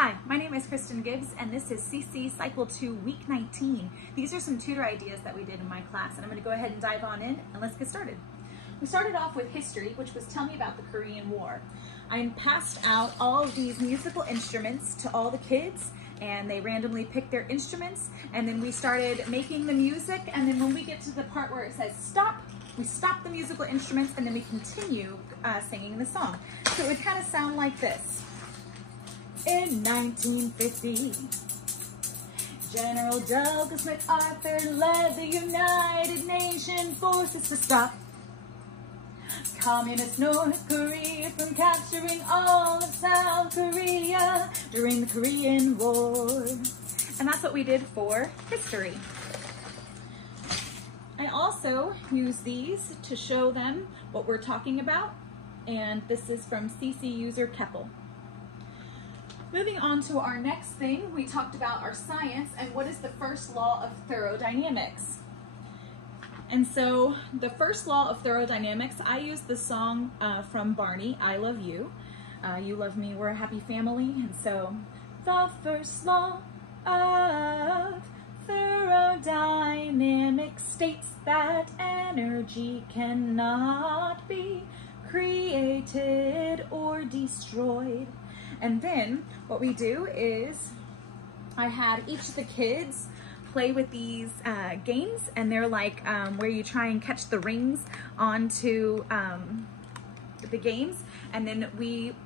Hi, my name is Kristen Gibbs and this is CC Cycle 2 Week 19. These are some tutor ideas that we did in my class and I'm going to go ahead and dive on in and let's get started. We started off with history, which was tell me about the Korean War. I passed out all of these musical instruments to all the kids and they randomly picked their instruments and then we started making the music, and then when we get to the part where it says stop, we stop the musical instruments and then we continue singing the song. So it would kind of sound like this. In 1950, General Douglas MacArthur led the United Nations forces to stop Communist North Korea from capturing all of South Korea during the Korean War. And that's what we did for history. I also use these to show them what we're talking about, and this is from CC user Keppel. Moving on to our next thing, we talked about our science and what is the first law of thermodynamics. And so the first law of thermodynamics, I use the song from Barney, I Love You. You love me, we're a happy family. And so the first law of thermodynamics states that energy cannot be created or destroyed. And then what we do is I had each of the kids play with these games, and they're like where you try and catch the rings onto the games, and then we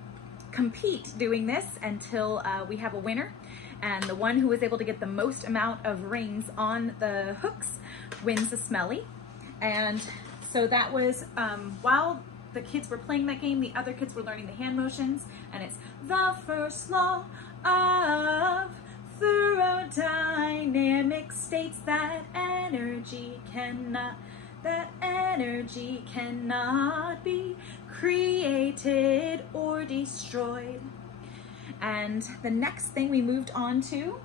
compete doing this until we have a winner, and the one who is able to get the most amount of rings on the hooks wins the smelly. And so that was while the kids were playing that game, the other kids were learning the hand motions, and it's the first law of thermodynamics states that energy cannot be created or destroyed. And the next thing we moved on to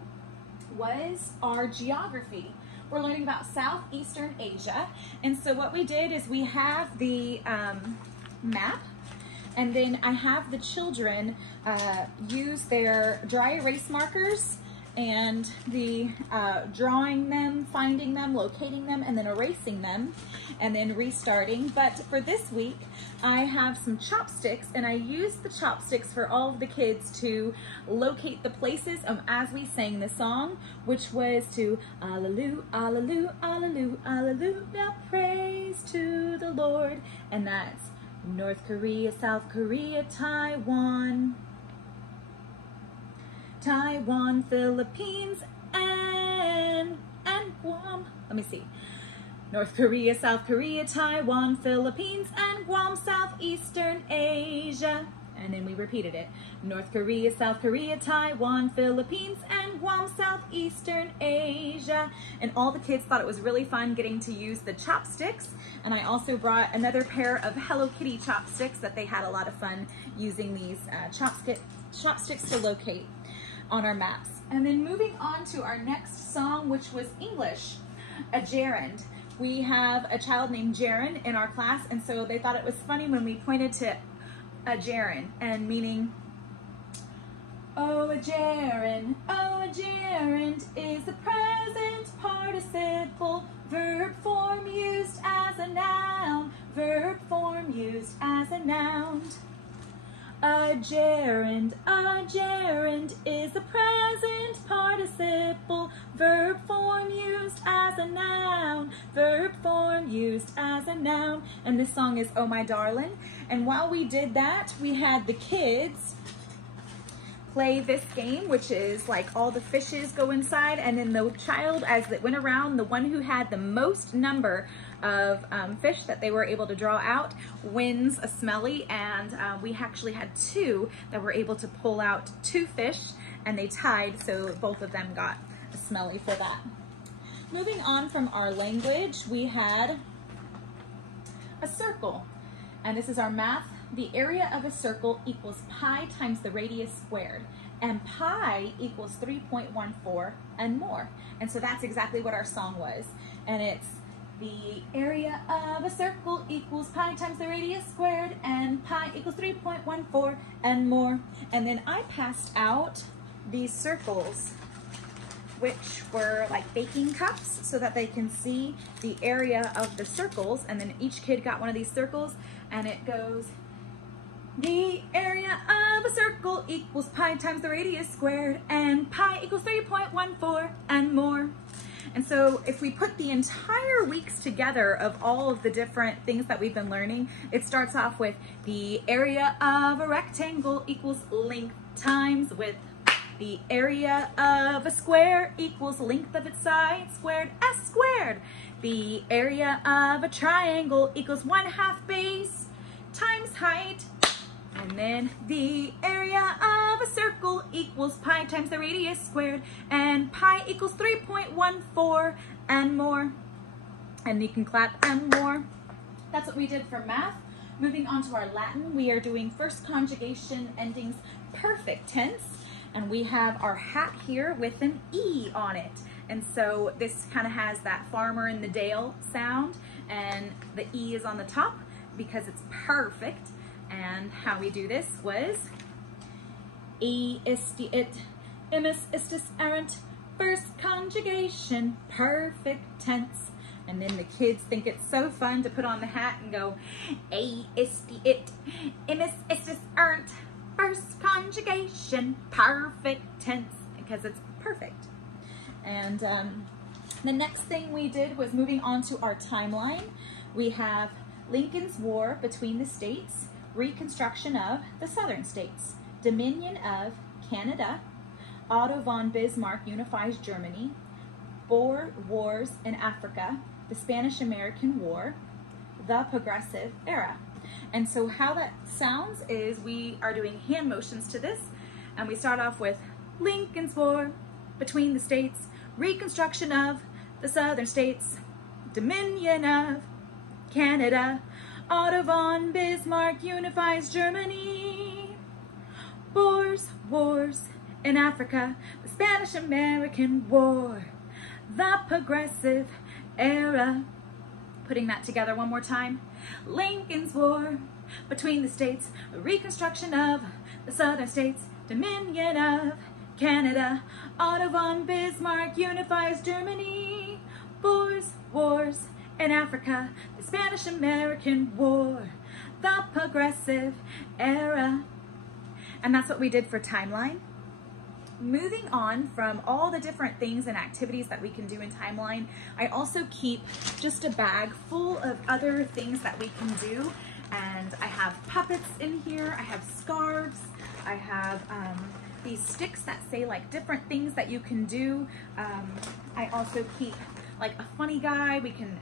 was our geography. We're learning about Southeastern Asia, and so what we did is we have the map, and then I have the children use their dry erase markers and the drawing them, finding them, locating them, and then erasing them, and then restarting. But for this week, I have some chopsticks, and I used the chopsticks for all of the kids to locate the places as we sang the song, which was to Alleluia, Alleluia, Alleluia, Alleluia, praise to the Lord, and that's North Korea, South Korea, Taiwan, Philippines, and Guam. Let me see. North Korea, South Korea, Taiwan, Philippines, and Guam, Southeastern Asia. And then we repeated it. North Korea, South Korea, Taiwan, Philippines, and Guam, Southeastern Asia. And all the kids thought it was really fun getting to use the chopsticks. And I also brought another pair of Hello Kitty chopsticks that they had a lot of fun using these chopsticks to locate on our maps. And then moving on to our next song, which was English, a gerund. We have a child named Jaron in our class, and so they thought it was funny when we pointed to a gerund, and meaning, oh, a gerund is the present participle verb form used as a noun, verb form used as a noun. A gerund is the present participle verb form used as a noun, verb form used as a noun. And this song is Oh My Darling. And while we did that, we had the kids play this game, which is like all the fishes go inside, and then the child, as it went around, the one who had the most number of fish that they were able to draw out wins a smelly. And we actually had two that were able to pull out 2 fish, and they tied, so both of them got a smelly for that. Moving on from our language, we had a circle, and this is our math. The area of a circle equals pi times the radius squared, and pi equals 3.14 and more. And so that's exactly what our song was. And it's the area of a circle equals pi times the radius squared, and pi equals 3.14 and more. And then I passed out these circles, which were like baking cups, so that they can see the area of the circles. And then each kid got one of these circles, and it goes, the area of a circle equals pi times the radius squared, and pi equals 3.14 and more. And so if we put the entire weeks together of all of the different things that we've been learning, it starts off with the area of a rectangle equals length times width. The area of a square equals length of its side squared, s squared. The area of a triangle equals 1/2 base times height. And then the area of a circle equals pi times the radius squared, and pi equals 3.14 and more. And you can clap and more. That's what we did for math. Moving on to our Latin, we are doing first conjugation endings perfect tense. And we have our hat here with an E on it. And so this kind of has that farmer in the dale sound, and the E is on the top because it's perfect. And how we do this was E isti it, imus istis errant, first conjugation, perfect tense. And then the kids think it's so fun to put on the hat and go, E isti it, imus istis errant, first conjugation, perfect tense, because it's perfect. And the next thing we did was moving on to our timeline. We have Lincoln's War between the states, Reconstruction of the Southern States, Dominion of Canada, Otto von Bismarck unifies Germany, Boer Wars in Africa, the Spanish-American War, the Progressive Era. And so how that sounds is we are doing hand motions to this, and we start off with Lincoln's War between the states, Reconstruction of the Southern States, Dominion of Canada, Otto von Bismarck unifies Germany, Boers Wars in Africa, the Spanish-American War, the Progressive Era. Putting that together one more time. Lincoln's War between the states, Reconstruction of the Southern States, Dominion of Canada, Otto von Bismarck unifies Germany, Boers Wars in Africa, the Spanish-American War, the Progressive Era. And that's what we did for timeline. Moving on from all the different things and activities that we can do in timeline, I also keep just a bag full of other things that we can do. And I have puppets in here, I have scarves, I have these sticks that say like different things that you can do. I also keep like a funny guy, we can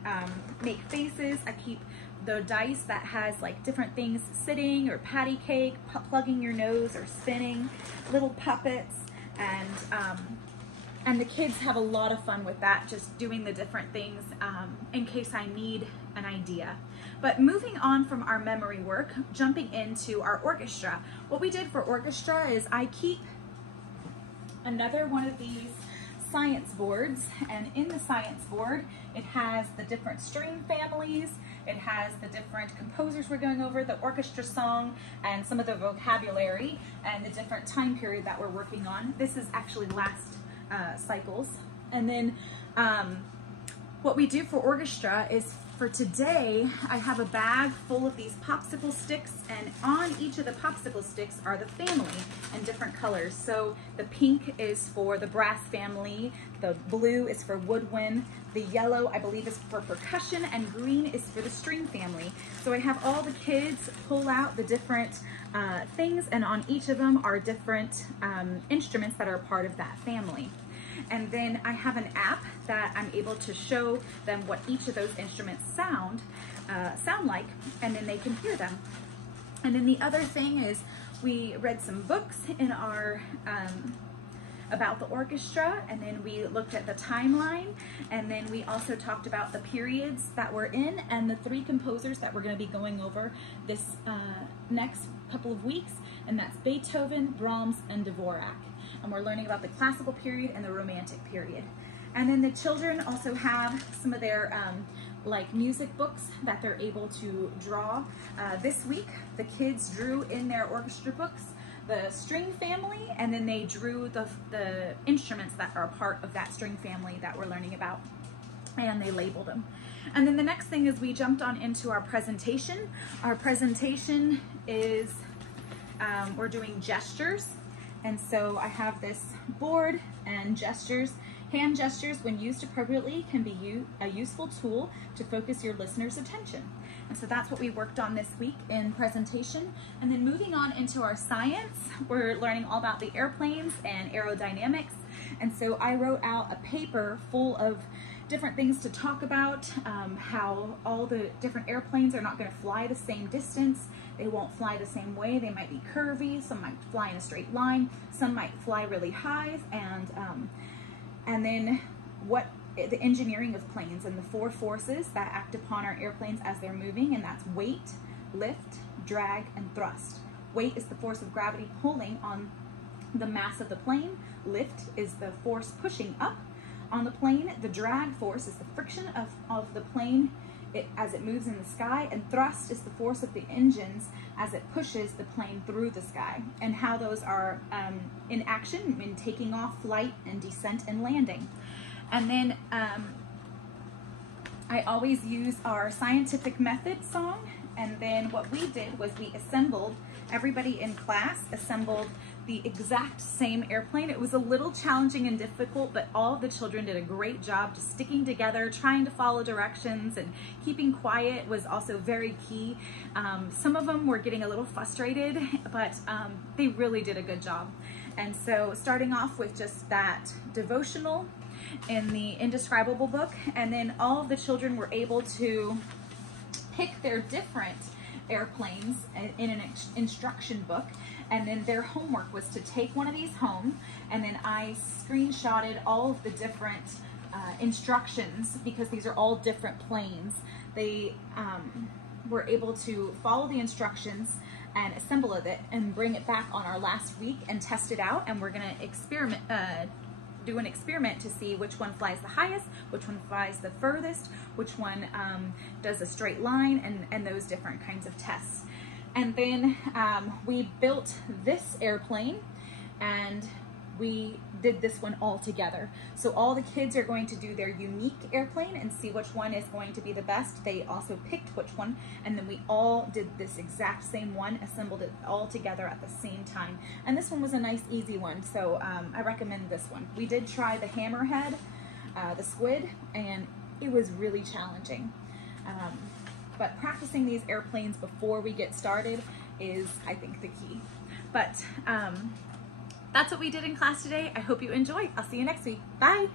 make faces. I keep the dice that has like different things, sitting or patty cake, plugging your nose or spinning, little puppets. And the kids have a lot of fun with that, just doing the different things in case I need an idea. But moving on from our memory work, jumping into our orchestra. What we did for orchestra is I keep another one of these science boards, and in the science board it has the different string families, it has the different composers we're going over, the orchestra song, and some of the vocabulary and the different time period that we're working on. This is actually last cycles. And then what we do for orchestra is, for today, I have a bag full of these popsicle sticks, and on each of the popsicle sticks are the family in different colors. So the pink is for the brass family, the blue is for woodwind, the yellow I believe is for percussion, and green is for the string family. So I have all the kids pull out the different things, and on each of them are different instruments that are part of that family. And then I have an app that I'm able to show them what each of those instruments sound like, and then they can hear them. And then the other thing is we read some books in our about the orchestra, and then we looked at the timeline, and then we also talked about the periods that we're in and the 3 composers that we're going to be going over this next couple of weeks, and that's Beethoven, Brahms, and Dvorak. And we're learning about the classical period and the romantic period. And then the children also have some of their like music books that they're able to draw. This week, the kids drew in their orchestra books the string family, and then they drew the instruments that are a part of that string family that we're learning about, and they labeled them. And then the next thing is we jumped on into our presentation. Our presentation is, we're doing gestures. And so I have this board, and gestures, hand gestures when used appropriately can be a useful tool to focus your listener's attention. And so that's what we worked on this week in presentation. And then moving on into our science, we're learning all about the airplanes and aerodynamics. And so I wrote out a paper full of different things to talk about, how all the different airplanes are not going to fly the same distance. They won't fly the same way. They might be curvy. Some might fly in a straight line. Some might fly really high. And then what the engineering of planes and the 4 forces that act upon our airplanes as they're moving, and that's weight, lift, drag, and thrust. Weight is the force of gravity pulling on the mass of the plane. Lift is the force pushing up on the plane. The drag force is the friction of the plane as it moves in the sky, and thrust is the force of the engines as it pushes the plane through the sky, and how those are in action in taking off, flight, and descent and landing. And then I always use our scientific method song, and then what we did was we assembled, everybody in class assembled the exact same airplane. It was a little challenging and difficult, but all of the children did a great job just sticking together, trying to follow directions, and keeping quiet was also very key. Some of them were getting a little frustrated, but they really did a good job. And so starting off with just that devotional in the Indescribable book, and then all of the children were able to pick their different airplanes in an instruction book, and then their homework was to take one of these home, and then I screenshotted all of the different instructions, because these are all different planes. They were able to follow the instructions and assemble it and bring it back on our last week and test it out, and we're going to do an experiment to see which one flies the highest, which one flies the furthest, which one does a straight line, and those different kinds of tests. And then we built this airplane, and we did this one all together. So all the kids are going to do their unique airplane and see which one is going to be the best. They also picked which one, and then we all did this exact same one, assembled it all together at the same time. And this one was a nice, easy one, so I recommend this one. We did try the hammerhead, the squid, and it was really challenging. But practicing these airplanes before we get started is, I think, the key. But that's what we did in class today. I hope you enjoyed. I'll see you next week. Bye.